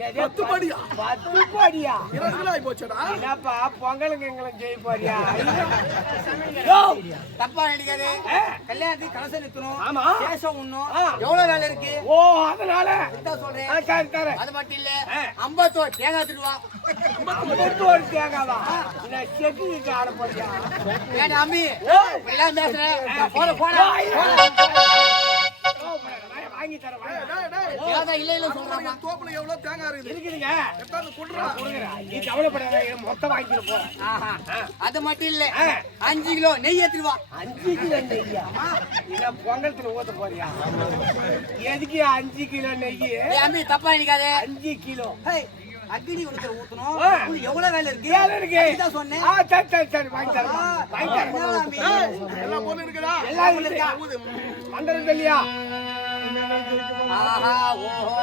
10 படியா? 10 படியா? 20 கிலோ ஆகி போச்சுடா. என்னப்பா பொங்கலுக்கு எங்களும் ஜெயி போறியா? தப்பா நினைக்காது. கல்யாணத்துக்கு கலசம் நிக்கணும். ஆமா. சேஷம் உண்ணும். எவ்வளவு வேலை இருக்கு? ஓ அதனால சொல்றேன். அது மட்டும் இல்ல 51 தேங்காய் திருவா. 51 தேங்காவா? நான் செக்குக்கு ஆட போறியா? ஏன் அம்மி எல்லாம் பேசுறேன். போற போற வாங்கி தரேன். இல்ல இல்ல சொல்றாங்க. தோப்புல எவ்வளவு தேங்காய் இருக்குது? இருக்குதுங்க. எத்தாந்து குடுறா. நீ கவலைப்படாத, மொத்தம் வாங்கிட்டு போ. அது மட்டும் இல்ல 5 கிலோ நெய் ஏத்துவா. 5 கிலோ நெய்யா? இல்ல பொங்கலத்துல ஊத்த போறியா? எதுக்கு 5 கிலோ நெய்? அம்மி தப்பா நினைக்காதே. 5 கிலோ அக்னி உனக்கு ஊத்தணும். எவ்வளவு வேலை இருக்கு? வேலை இருக்கு. இதான் சொன்னேன். சரி வாங்கி தரேன். வாங்கி தரேன். எல்லாம் பொண்ணு இருக்குதா? எல்லாம் இருக்கா? மந்திரம் சொல்லியா? ஆஹா ஓஹோ